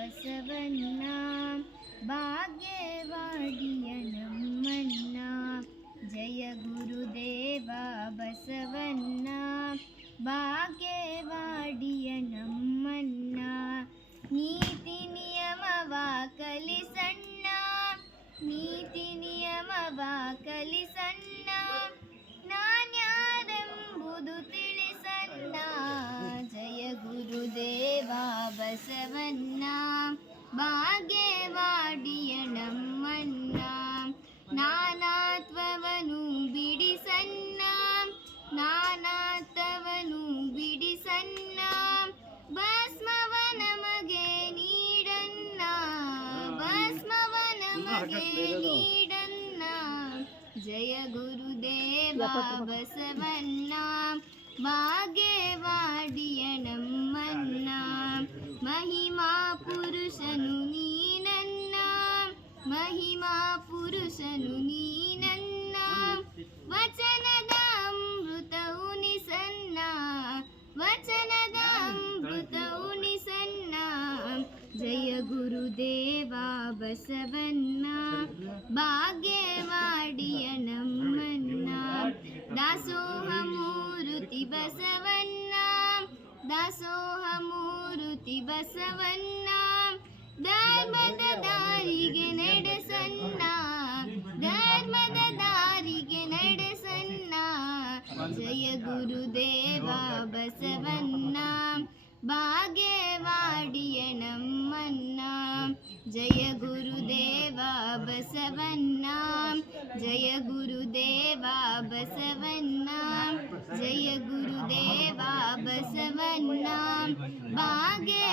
ಬಸವಣ್ಣ ಭಾಗ್ಯವಾಡಿಯ ನಮ್ಮಣ್ಣ. ಜಯ ಗುರುದೇವ ಬಸವಣ್ಣ ಭಾಗ್ಯವಾಡಿಯ ನಮ್ಮಣ್ಣ. ನೀತಿ ನಿಯಮವ ಕಲಿಸಣ್ಣ, ನೀತಿ ನಿಯಮವ ಕಲಿಸಣ್ಣ, ನಾನ್ಯಾರೆಂಬುದು ತಿಳಿಸಣ್ಣ. ಜಯ ಗುರುದೇವ ಬಸವಣ್ಣ ಭಾಗ್ಯವಾಡಿಯ ನಮ್ಮಣ್ಣ. ನಾನಾತ್ವವನ್ನು ಬಿಡಿಸಣ್ಣ, ನಾನಾತ್ವವನ್ನು ಬಿಡಿಸಣ್ಣ, ಭಸ್ಮವ ನಮಗೆ ನೀಡಣ್ಣ, ಭಸ್ಮವ ನಮಗೆ ನೀಡಣ್ಣ. ಜಯ ಗುರುದೇವ ಬಸವಣ್ಣ ಭಾಗ್ಯವಾಡಿಯ ನಮ್ಮಣ್ಣ. ಮಹಿಮಾ ಪುರುಷನು ನೀನನ್ನ, ಮಹಿಮಾ ಪುರುಷನು ನೀನನ್ನ, ವಚನದ ಅಮೃತ ಉಣಿಸನ್ನ, ವಚನದ ಅಮೃತ ಉಣಿಸನ್ನ. ಜಯ ಗುರುದೇವ ಬಸವಣ್ಣ ಭಾಗ್ಯವಾಡಿಯ ನಮ್ಮಣ್ಣ. ದಾಸೋಹ ಮೂರುತಿ ಬಸವಣ್ಣ, ದಾಸೋಹ ಮೂರುತಿ ಬಸವಣ್ಣ, ಧರ್ಮದ ದಾರಿಗೆ ನಡೆಸಣ್ಣ, ಧರ್ಮದ ದಾರಿಗೆ ನಡೆಸಣ್ಣ. ಜಯ ಗುರುದೇವ ಬಸವಣ್ಣ ಭಾಗ್ಯವಾಡಿಯ ನಮ್ಮಣ್ಣ. ಜಯ ಗುರುದೇವ ಬಸವಣ್ಣ, ಜಯ ಗುರುದೇವ ಬಸವಣ್ಣ, ಜಯ ಗುರುದೇವ ಬಸವಣ್ಣ ಭಾಗ್ಯ